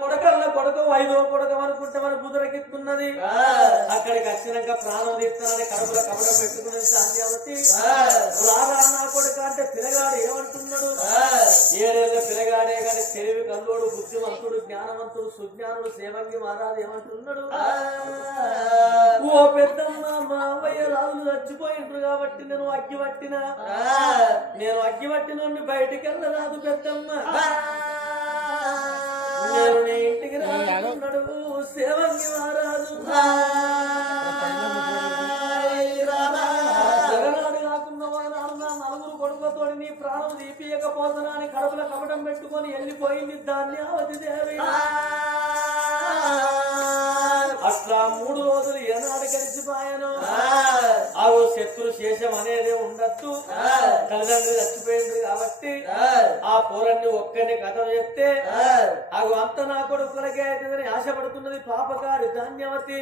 కొడకల్ల కొడక ఐదో కొడక అనుకుంటే మన బుధరకెత్తున్నది అక్కడికి వచ్చినాక ప్రాణం తీస్తానని కడుపులో కపడం పెట్టుకుని శాంతి రారా నా కొడుక అంటే పిల్లగాడు ఏమంటున్నాడు? ఏడేళ్ళ పిల్లగాడే కానీ తెలివి కల్లోడు బుద్ధిమంతుడు జ్ఞానవంతుడు సుజ్ఞానుడు సేవంగి మహారాజు ఏమంటున్నాడు? ఓ పెద్దమ్మ మా అవ్వయ్య రాజులు చచ్చిపోయిండ్రు కాబట్టి నేను అగ్గి పట్టిన. నేను అగ్గి పట్టిన బయటికి వెళ్ళరాదు పెద్దమ్మ ఇంటికి మహారాజు నా ప్రాణం తీపియకపోతున్నా అని కడుపులో కపటం పెట్టుకొని వెళ్ళిపోయింది ధాన్యావతి దేవి అట్లా మూడు రోజులు ఏనాడు గడిచిపోయాను? ఆవు శత్రు శేషం అనేది ఉండద్దు తల్లిదండ్రులు చచ్చిపోయింది కాబట్టి ఆ. పూరాన్ని ఒక్కడిని కథ చెప్తే అగు అంత నా కొడుకులకే అవుతుందని ఆశపడుతున్నది పాపకారి ధాన్యవతి.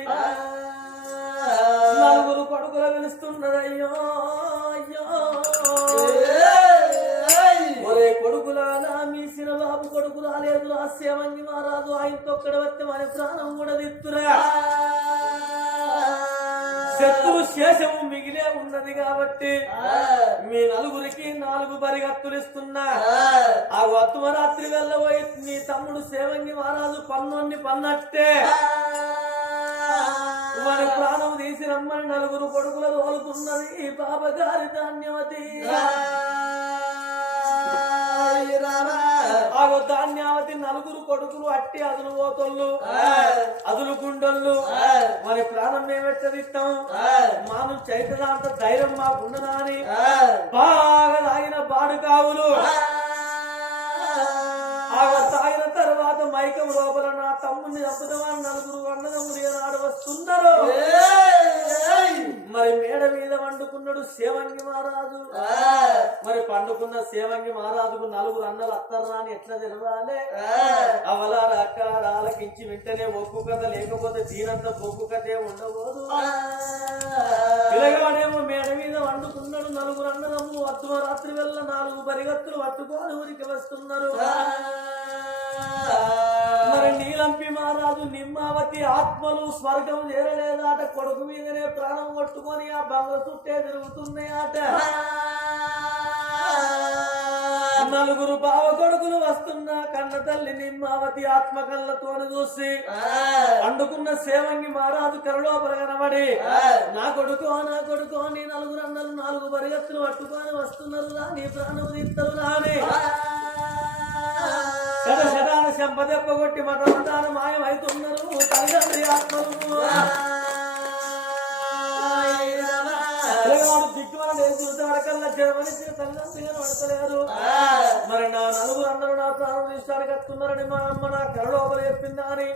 నలుగురు కొడుకులు పిలుస్తున్నది అయ్యో కొడుకులాగా మీ సినబాబు కొడుకులా కొడుకు రాలేదు మారాదు ఆయనతో ఒక్కడ వస్తే మన ప్రాణం కూడా దిత్తురా శత్రు శేషము మిగిలే ఉన్నది కాబట్టి మీ నలుగురికి నాలుగు పరిగత్తులు ఇస్తున్నా. ఆ రాత్రి వెళ్ళబోయి నీ తమ్ముడు సేవంగి మహారాజు పన్నోన్ని పన్నట్టే. వారి ప్రాణం తీసి రమ్మని నలుగురు కొడుకులు తోలుతున్నది ఈ పాపగారి ధాన్యవతి. ఆగో ధాన్యావతి నలుగురు కొడుకులు అట్టి అదులు పోతోళ్ళు అదులు గుండొళ్ళు. మరి ప్రాణం మేమెచ్చదిస్తాం మాను చైతన్యంత ధైర్యం మాకున్నదా అని బాగా తాగిన బాడు కావులు. ఆగో తాగిన తర్వాత మైకం లోపల నా తమ్ముడిని చంపుదామని నలుగురు అన్నదమ్ముడు ఏనాడు వస్తున్నారు. మరి మేడ మీద వండుకున్నాడు సేవంగి మహారాజు. మరి పండుకున్న సేవంగి మహారాజుకు నలుగురు అన్నలు అత్తర్రా అని ఎట్లా తెలవాలి? అవలార అక్క ఆలకించి వెంటనే ఒక్కు కథ లేకపోతే దీనంత బొగ్గు కథే ఉండబోదు పిల్లగాడేమో మేడ మీద వండుకున్నాడు నలుగురు అన్నదమ్ములు. అర్ధమ రాత్రి వెళ్ళ నాలుగు పరిగత్తులు పట్టుకొని ఊరికి వస్తున్నారు. మరి నీలంపి మహారాజు నిమ్మావతి ఆత్మలు స్వర్గం చేరలేదాట కొడుకు మీదనే ప్రాణం కొట్టుకొని ఆ బంగ్ల చుట్టే తిరుగుతున్నాయట. నలుగురు బావ కొడుకులు వస్తున్నా కన్న తల్లి నిమ్మావతి ఆత్మ కళ్ళతోని చూసి పండుకున్న సేవంగి మహారాజు కరలోపల కనబడి నా కొడుకో నా కొడుకో నీ నలుగురు అన్నలు నాలుగు పరిగెత్తులు పట్టుకొని వస్తున్నారు రా నీ ప్రాణం తీస్తారు రాని శతాన శంపదెప్ప కొట్టి మత మతాన మాయమవుతున్నారు తల్లిదండ్రి ఆత్మలు మరి నా నలుగురు అందరూ నా ప్రాణం ఇష్టానికి వస్తున్నారని మా అమ్మ నా కరలోపల చెప్పిందా అని.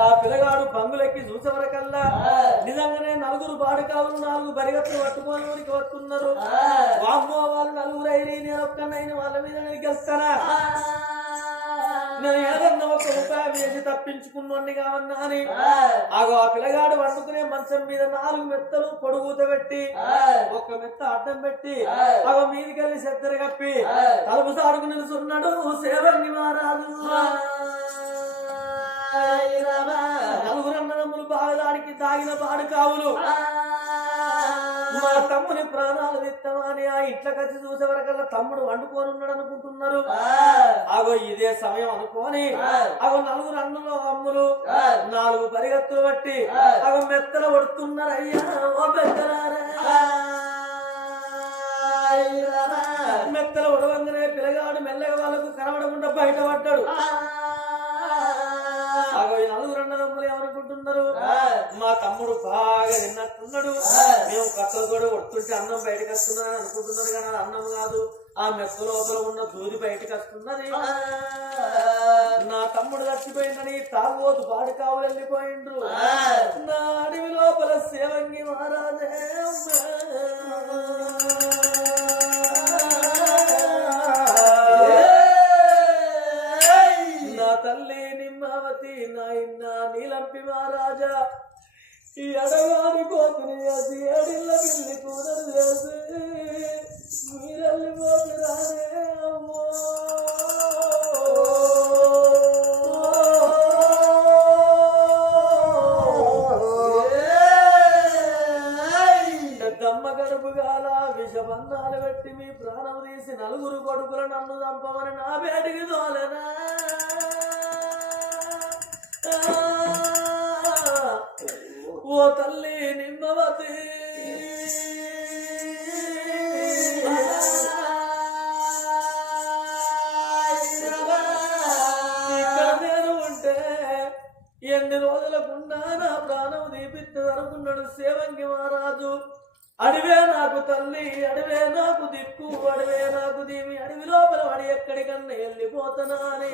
ఆ పిల్లగాడు పంగులెక్కి చూసేవరకల్లా నిజంగానే నలుగురు బాడుకావులు నాలుగు బరిగత్తులు పట్టుకొని ఊరికి వస్తున్నారు. వామ్మో వాళ్ళు నలుగురు అయిన నేను ఒక్కనైన వాళ్ళ మీద నేను గెలుస్తానా? నేను ఏదన్నా ఒక ఉపాయం చేసి తప్పించుకున్నోడిని కావన్నా అని. ఆగో ఆ పిల్లగాడు వండుకునే మంచం మీద నాలుగు మెత్తలు పొడుగుత పెట్టి ఒక మెత్త అడ్డం పెట్టి ఆగో మీదికెళ్ళి చెద్దరు కప్పి తలుపు సాడుకు నిలుచున్నాడు సేవంగి మహారాజు. నలుగురు అన్నదమ్ములు బాగదానికి తాగిన పాడు కావులు. మా తమ్ముని ప్రాణాలు తిత్తమని ఆ ఇంట్లో కలిసి చూసే వరకల్లా తమ్ముడు వండుకొని ఉన్నాడు అనుకుంటున్నారు అగో ఇదే సమయం అనుకోని అగో నలుగురు అన్నులు అమ్ములు నాలుగు పరిగెత్తులు బట్టి అగో మెత్తలు పడుతున్నారు అయ్యా ఓ పెద్దలారా మెత్తలు ఉడవంగానే పిల్లగాడు మెల్లగా వాళ్ళకు కనబడకుండా బయటపడ్డాడు అగో ఈ నలుగురు అన్నదమ్ములు ఏమనుకుంటున్నారు? మా తమ్ముడు బాగా విన్నట్టున్నాడు. మేము కట్టలు కూడా కొడుతుంటే అన్నం బయటకు వస్తుందని అనుకుంటున్నారు కానీ అన్నం కాదు. ఆ మెత్త లోపల ఉన్న దూది బయటకు వస్తున్నది నా తమ్ముడు చచ్చిపోయిందని తాగోదు పాడు కావాలి వెళ్ళిపోయిండ్రు. నా అడవి లోపల సేవంగి మహారాజే నా తల్లి నిమ్మావతి నాయన్న నీలంపి మహారాజా. ఈ అడగాని కోతుని అది అడిల్ల పిల్లి కూతురు చేసి మీరెళ్ళి పోతు రానే అమ్మో. పెద్దమ్మ గర్భుగాల విషబంధాలు పెట్టి మీ ప్రాణం తీసి నలుగురు కొడుకులు నన్ను చంపమని నా బేటికి తోలనా? ఓ తల్లి నిమ్మవతి. నేను ఎన్ని రోజులకుండా నా ప్రాణం దీపిస్తుంది అనుకున్నాడు సేవంగి మహారాజు. అడివే నాకు తల్లి అడివే నాకు దిక్కు అడివే నాకు దీమి. అడవి లోపల వాడి ఎక్కడికన్నా వెళ్ళిపోతున్నా అని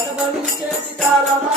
అనుభవించేది కాలమా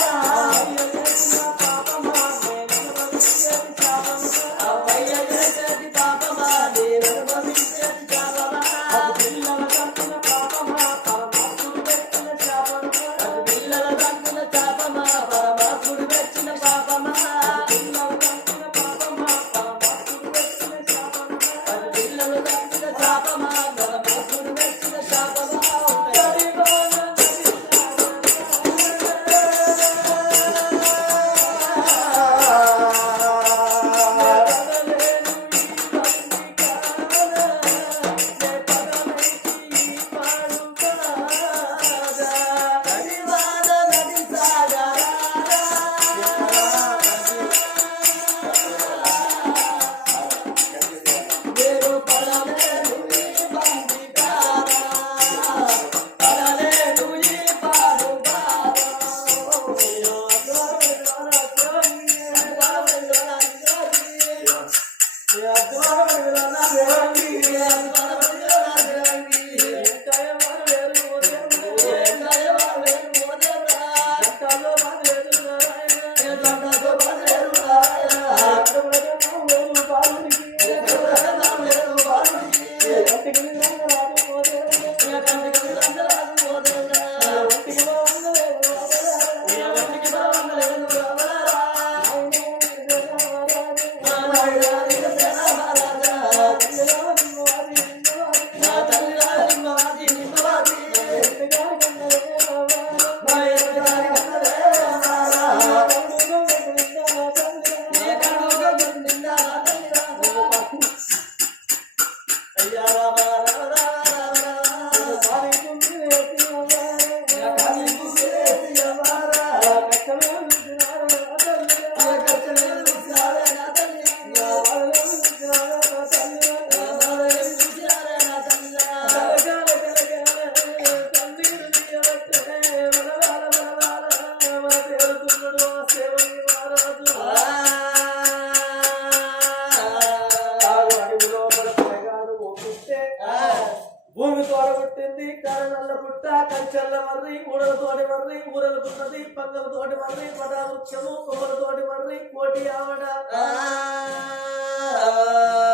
మర్రి ఊడలతోటి మర్రి ఊరలుకున్నది పంగలతోటి మర్రి పటావృక్షము కొమ్మలతోటి మర్రి కోటి ఆవడ.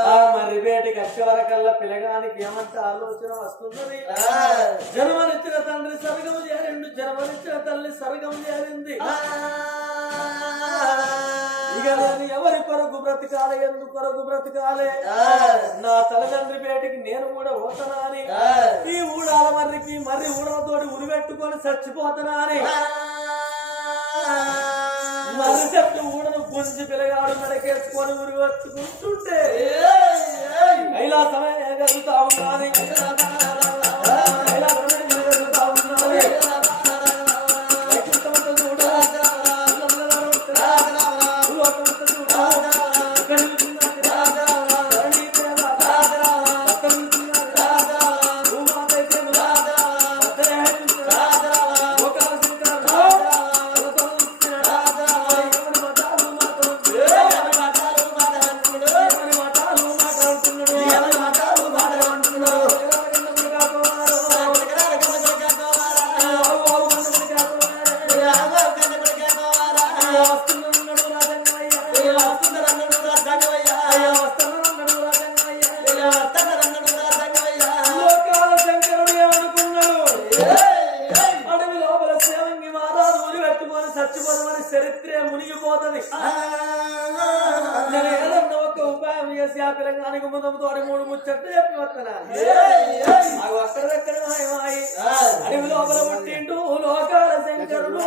ఆ మర్రి వేటికి వచ్చే వరకల్లా పిల్లగానికి ఏమంటే ఆలోచన వస్తున్నది జన్మనిచ్చిన తండ్రి సర్గం చేరిండు జన్మనిచ్చిన తల్లి సర్గం చేరింది. ఇక నేను ఎవరి కొరకు బ్రతకాలి ఎందుకు కొరకు బ్రతకాలి? నా తల్లిదండ్రి పేటికి నేను కూడా పోతానా మర్రి ఊడలతోటి ఉరిపెట్టుకొని చచ్చిపోతానా అని. మర్రి చెట్టు ఊడను గుంజి పిల్లగాడు మెడకేసుకొని ఉరి పట్టుకుంటుంటే కైలాసమే ఎగరుతా ఉన్నది. కైలాసమే ఎగరుతా ఉన్నది. ముచ్చట్లు చెప్పి వస్తాను అక్కడెక్కడ మాయమాయి అడవి లోపల పుట్టిండు లోకాల శంకరుడు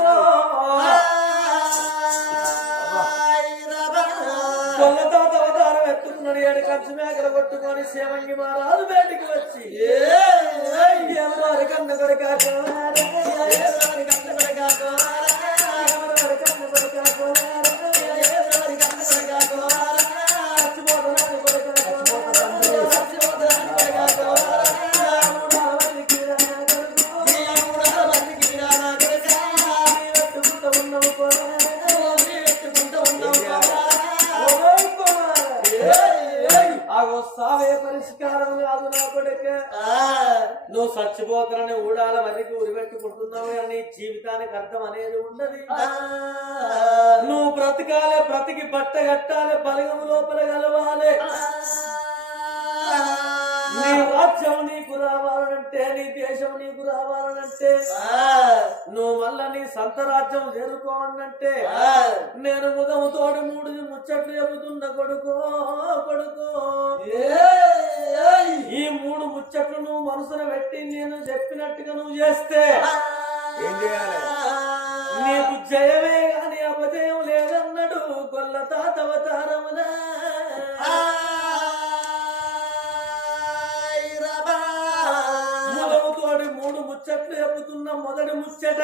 అవతారం ఏడు ఖర్చు మేకలు కొట్టుకొని శివంగి మారాదు బయటికి వచ్చి కన్న కొడుక కన్న జీవితానికి అర్థం అనేది ఉండదు. నువ్వు బ్రతకాలే బ్రతికి బట్ట కట్టాలి బలగం లోపల కలవాలి. నీ రాజ్యం నీకు రావాలనంటే నీ దేశం నీకు రావాలనంటే నువ్వు మళ్ళా నీ సొంత రాజ్యం చేరుకోవాలంటే నేను ముదముతోటి మూడు ముచ్చట్లు చెబుతున్న కొడుకో కొడుకో. ఈ మూడు ముచ్చట్లు నువ్వు మనసున పెట్టి నేను చెప్పినట్టుగా నువ్వు చేస్తే ఏం చేయాలి? నీకు జయమే గాని అపజయం లేదన్నాడు గొల్ల తాత అవతారమున. మూడు ముచ్చట్లు చెబుతున్న మొదటి ముచ్చట.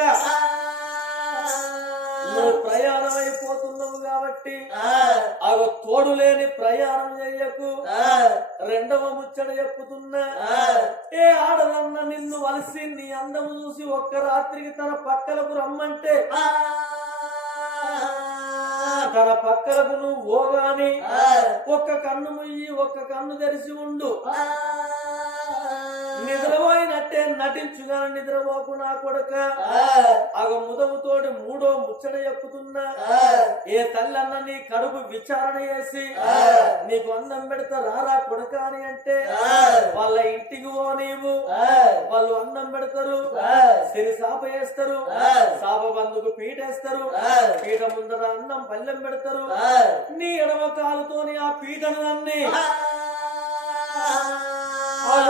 ప్రయాణం అయిపోతున్నావు కాబట్టి అగ తోడు లేని ప్రయాణం చెయ్యకు రెండవ ముచ్చట చెప్పుతున్నా. ఏ ఆడదన్న నిన్ను వలసి నీ అందము చూసి ఒక్క రాత్రికి తన పక్కలకు రమ్మంటే తన పక్కలకు నువ్వు ఓగాని ఒక్క కన్ను ముయ్యి ఒక్క కన్ను తెరిచి ఉండు. నిద్రపోయినట్టే నటించుగా నిద్రపోకు నా కొడుక. అగ ముదముతోటి మూడో ముచ్చట చెప్పుతున్నా. ఏ తల్లన్న నీ కడుపు విచారణ చేసి నీకు అన్నం పెడతా రారా కొడుక అని అంటే వాళ్ళ ఇంటికి పో నీవు. వాళ్ళు అన్నం పెడతారు సిరి సాప వేస్తారు సాప బందుకు పీటేస్తారు పీట ముందర అన్నం పల్లెం పెడతారు. నీ ఎడమ కాలుతోని ఆ పీటను అన్ని.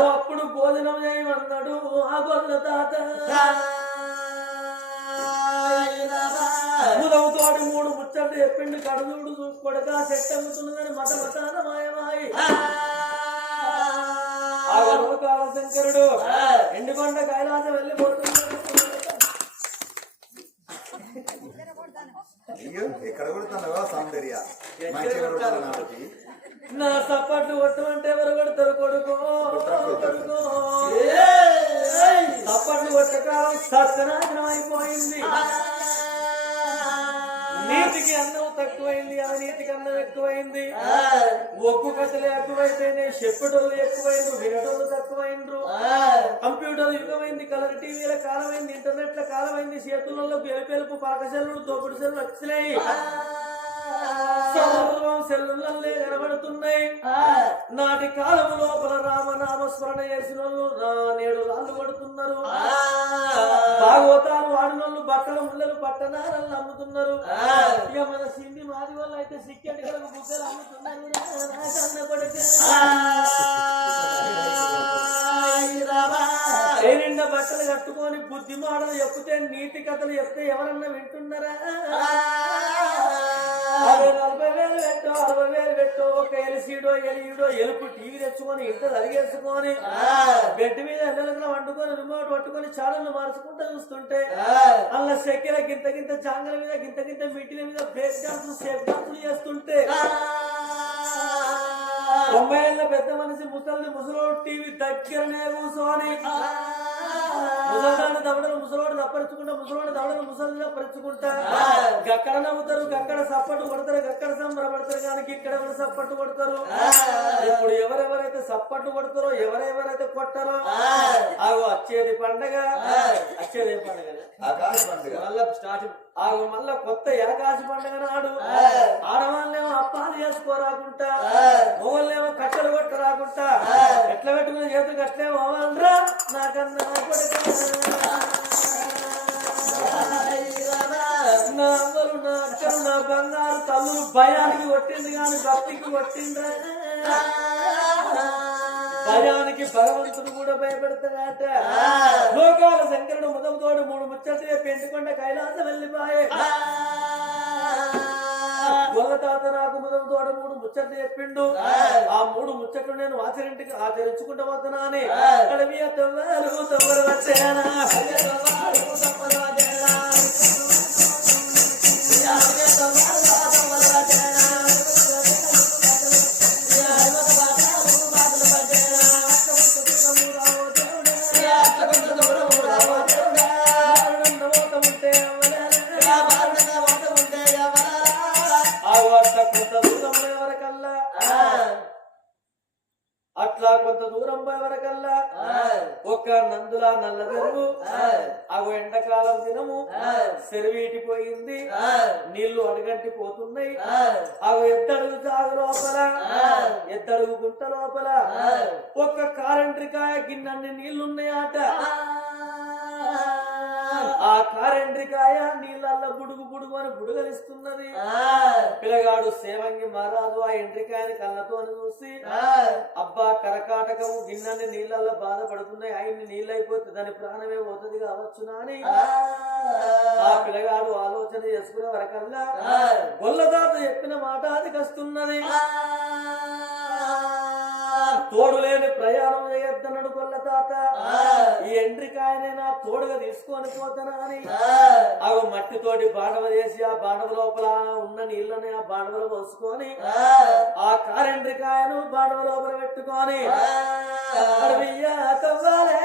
అప్పుడు భోజనం చేయమన్నాడు. ఆ గొల్ల తాత. ముదవుతోటి మూడు ముచ్చట్లు చెప్పిండు. కడుగుడు కొడక చెట్టమ్ముతున్నదని మత మతాన మాయమాయి ఆ శంకరుడు ఎండుకొండ కైలాసం వెళ్ళిపోతున్నాడు ఎక్కడ కొడుతున్నావా సౌందర్య? ఒకటి. నా సప్పట్లు కొట్టమంటే ఎవరు కొడతారు కొడుకో? కొడుకో. సప్పట్లు కొట్టకాలం సత్యనాశనం అయిపోయింది. నీటికి అన్నం తక్కువైంది అవినీతికి అన్నం ఎక్కువైంది. ఒక్కు కథలు ఎక్కువైపోయినాయి చెప్పటోళ్ళు ఎక్కువైండ్రు వినటోళ్ళు తక్కువైండ్రు. కంప్యూటర్ యుగమైంది కలర్ టీవీల కాలమైంది ఇంటర్నెట్ల కాలమైంది చేతులలో గెలుపెలుపు పాకసెల్లు తోపుడు సెల్లు వచ్చినాయి. సర్వం సెల్లులల్లే కనబడుతున్నాయి. నాటి కాలము లోపల రామనామ స్మరణ చేసిన వాళ్ళు నేడు రాళ్ళు పడుతున్నారు భాగవతాలు వాడినోళ్ళు బట్టలు ముళ్ళలు పట్టణాలను అమ్ముతున్నారు. ఇక మన సింధి మాది వల్ల అయితే సిక్కెట్ అమ్ముతున్నారు. నిండా బట్టలు కట్టుకొని బుద్ధి మాటలు చెప్తే నీతి కథలు చెప్తే ఎవరన్నా వింటున్నారా? ఒక ఎలిసీడో ఎలియుడో ఎలుపు టీవీ తెచ్చుకొని ఇంత తరిగేసుకొని బెడ్ మీద ఎల్లెలకన వండుకొని రిమోట్ పట్టుకొని ఛానల్ మార్చుకుంటూ చూస్తుంటే అలా చెక్కెల గింత గింత చాంగల మీద గింత గింత మిట్టిల మీద బ్రేక్ డాన్స్ సేఫ్ డాన్సులు చేస్తుంటే తొంభై ఏళ్ళ పెద్ద మనిషి ముసలి ముసలోడు టీవీ దగ్గరనే కూర్చొని ముసలాడు దవడలు ముసలోడు తప్పరుచుకుంటా ముసలోడు దవడలు ముసలి తప్పరుచుకుంటా గక్కడ నవ్వుతారు గక్కడ సప్పట్టు కొడతారు గక్కడ సంబరపడతారు కానీ ఇక్కడ ఎవరు సప్పట్టు కొడతారు? ఇప్పుడు ఎవరెవరైతే సప్పట్టు కొడతారో ఎవరెవరైతే కొట్టారో ఆగో వచ్చేది పండగ వచ్చేది ఏ పండగ? మళ్ళా స్టార్టింగ్ ఆగో మళ్ళా కొత్త ఏకాశ పండగ నాడు. ఆడవాళ్ళేమో అప్పాలు చేసుకోరాకుంటా మొగళ్ళేమో కట్టెలు కొట్ట రాకుంటా ఎట్లా పెట్టుకుని చేతులు కట్టలేమో అవ్వాలరా? నాకన్నా నా బంగారు తల్లులు భయానికి కొట్టింది కానీ భక్తికి కొట్టిండ్రా భయానికి భగవంతుడు కూడా భయపెడతాడట. లోకాల శంకరుడు ముదముతోడు మూడు ముచ్చటే పెంచుకుంటే కైలాసం వెళ్ళిపోయే గొల్ల తాత నాకు ముదముతోడు మూడు ముచ్చట్లు చెప్పిండు. ఆ మూడు ముచ్చట్లు నేను ఆచరింటికి ఆచరించుకుంటూ పోతున్నా అని అడవి తవ్వారు తవ్వరు వచ్చేనా? సెరువీటి పోయింది నీళ్ళు అడగంటి పోతున్నాయి అవి ఎద్దడుగు జాగు లోపల. ఎద్దడుగు గుంట లోపల. ఒక్క కారెంట్రికాయ గిన్నన్ని నీళ్ళున్నాయట. ఆ. కారెంట్రికాయ నీళ్ళల్లో బుడుగు బుడుగు అని బుడుగలిస్తున్నది. పిల్లగాడు సేవంగి మారాదు ఆ ఎండ్రికాయని కళ్ళతో చూసి అబ్బా కరకాటకము గిన్నెని నీళ్ళల్లో బాధపడుతున్నాయి. ఆయన్ని నీళ్ళైపోతే దాని ప్రాణమే పోతుంది కావచ్చునా అని ఆ పిల్లగాడు ఆలోచన చేసుకునే వరకల్లా గొల్లదాత చెప్పిన మాట అది కస్తున్నది తోడు లేని ప్రయాణం చేయొద్దన్నాడు గొల్ల తాత ఈ ఎండ్రికాయనే నా తోడుగా తీసుకొని పోతానా అని. అవి మట్టితోటి బాడవ చేసి ఆ బాడవ లోపల ఉన్న నీళ్ళని ఆ బాడవలో పోసుకొని ఆ. కారెండ్రికాయను బాడవ లోపల పెట్టుకొని తవ్వాలే,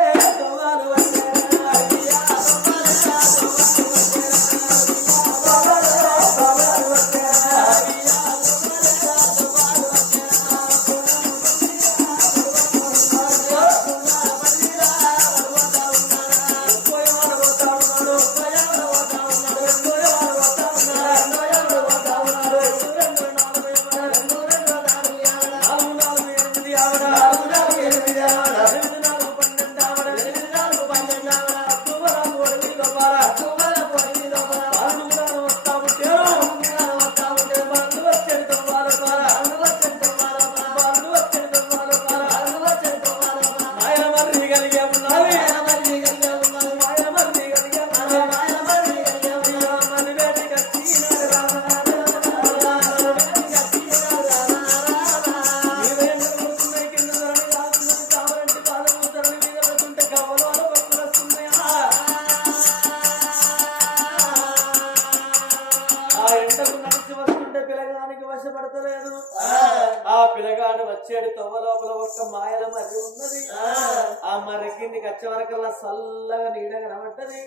చల్లగా నీడ కనబడ్డది.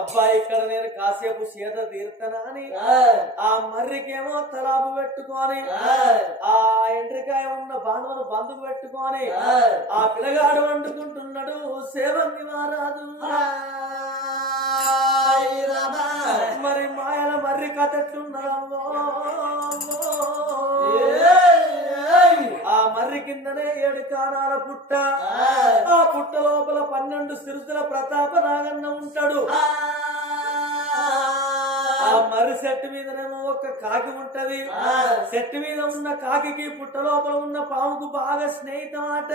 అబ్బాయి ఇక్కడ నేను కాసేపు సీత తీర్తనా అని ఆ. మర్రికేమో తలాపు పెట్టుకొని ఆ. ఎండ్రికాయ ఉన్న బాండవను బందుకు పెట్టుకొని ఆ. పిల్లగాడు వండుకుంటున్నాడు సేవంగి మహారాజు. మరి మాయల మర్రి కథ ఎట్లున్నదమ్మో మర్రి కిందనే ఏడు కానాల పుట్ట. ఆ. పుట్ట లోపల పన్నెండు సిరుసుల ప్రతాప నాగన్న ఉంటాడు. ఆ. మర్రి చెట్టు మీదనేమో ఒక కాకి ఉంటది. చెట్టు మీద ఉన్న కాకికి పుట్ట లోపల ఉన్న పాముకు బాగా స్నేహితం ఆట.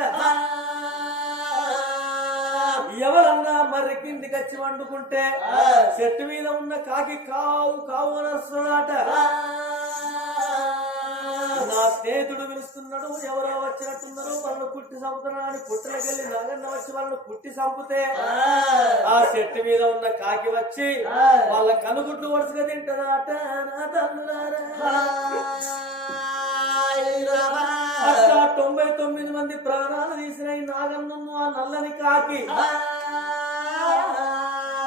ఎవరన్నా మర్రి కిందికి వచ్చి వండుకుంటే చెట్టు మీద ఉన్న కాకి కావు కావు అని వస్తుందట నా స్నేహితుడు పిలుస్తున్నాడు ఎవరో వచ్చినట్టున్నారు వాళ్ళని కుట్టి చంపుతున్నా అని పుట్టలకెళ్ళి నాగన్న వచ్చి వాళ్ళని కుట్టి చంపితే ఆ. చెట్టు మీద ఉన్న కాకి వచ్చి వాళ్ళ కనుగుడ్లు వరుసగా తింటదట నా తల్లులారా. అట్లా తొంభై తొమ్మిది మంది ప్రాణాలు తీసిన ఈ నాగన్నను ఆ నల్లని కాకి.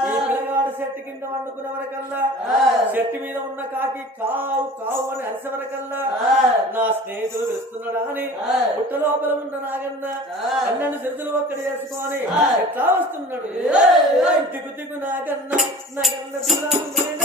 ఈ పిల్లగాడు చెట్టు కింద వండుకునే వరకల్లా చెట్టు మీద ఉన్న కాకి కావు కావు అని అరిసే వరకల్లా నా స్నేహితుడు పిలుస్తున్నాడా అని పుట్ట లోపల ఉన్న నాగన్న పన్నెండు సిరుదులు ఒక్కడి చేసుకొని ఎట్లా వస్తున్నాడు? దిగు దిగు నాగన్న నగన్న నగన్న